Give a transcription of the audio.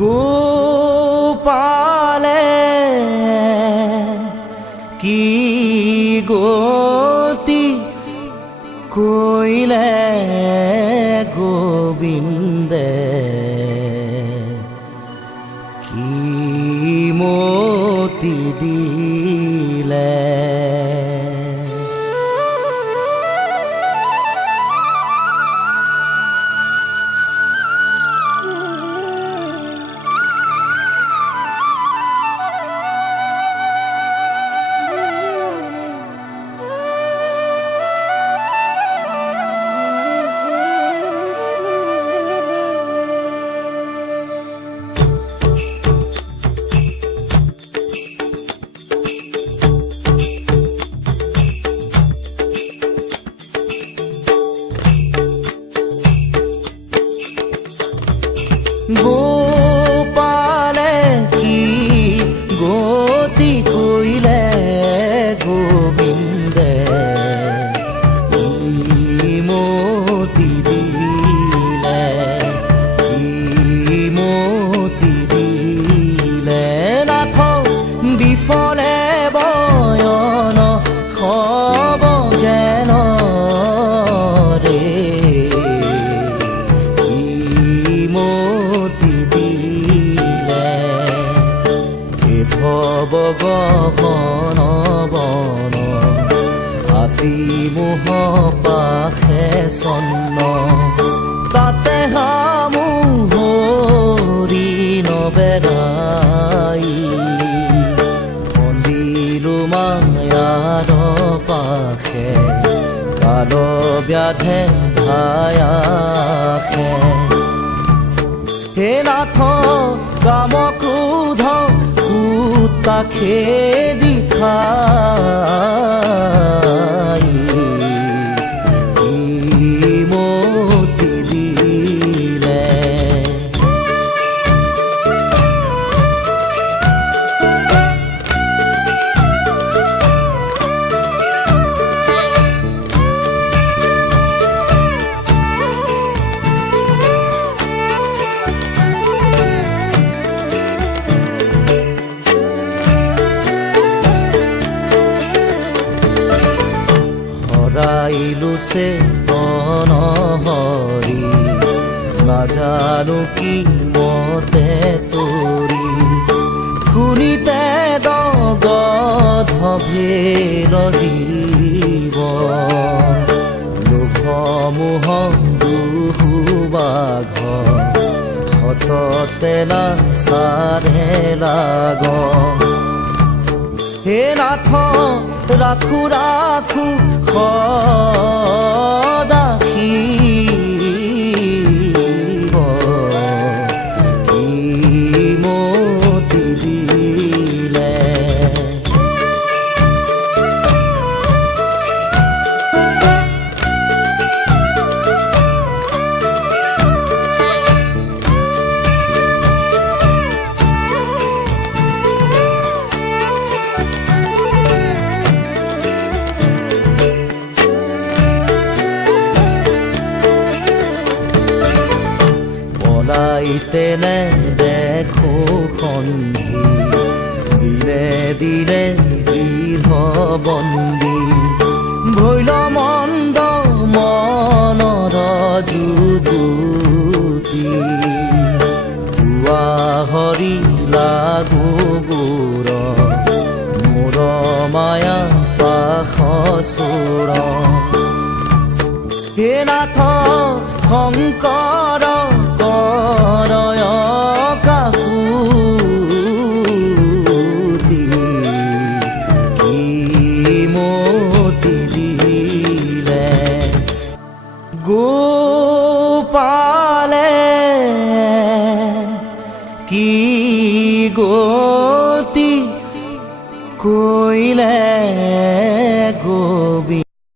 গোপালে কি গতি কইলে গোবিন্দে কি মতি দিলে গোপালে কি গতি কইলে গোবিন্দে কি মতি দিলে কি মতি দিলে নাথ বিফলে বয়ন খব যেন রে গহন বন হাতী মোহ পাশে চন্ন তাতে হামুহৰি নবেলাই মন্দিৰো মায়াৰ পাশে কাল ব্যাধে ভায়াসে হে নাথ কাম ক্ৰোধ তাকে দিখাই কি মতি দিলে ৰাইলুছে হৰি নাজানো কি মতে তৰি শুনিতে দগধভেল জীৱ লোভ মোহ দুহুবাঘ হততে নাচাৰে লাগ হে নাথ ৰাখো ৰাখো সদাখিব কি মতি দিলে তেনে দেখো সন্ধি দিলে দিলে গৃহ বন্দী ভৈল মন্দ মনৰ যুগুতি পুৱা হৰি লাগো গোৰ মোৰ মায়া পাশ চোৰ হে নাথ শংকৰ কৰয় কাকুতি কি মতি দিলে গোপালে কি গতি কইলে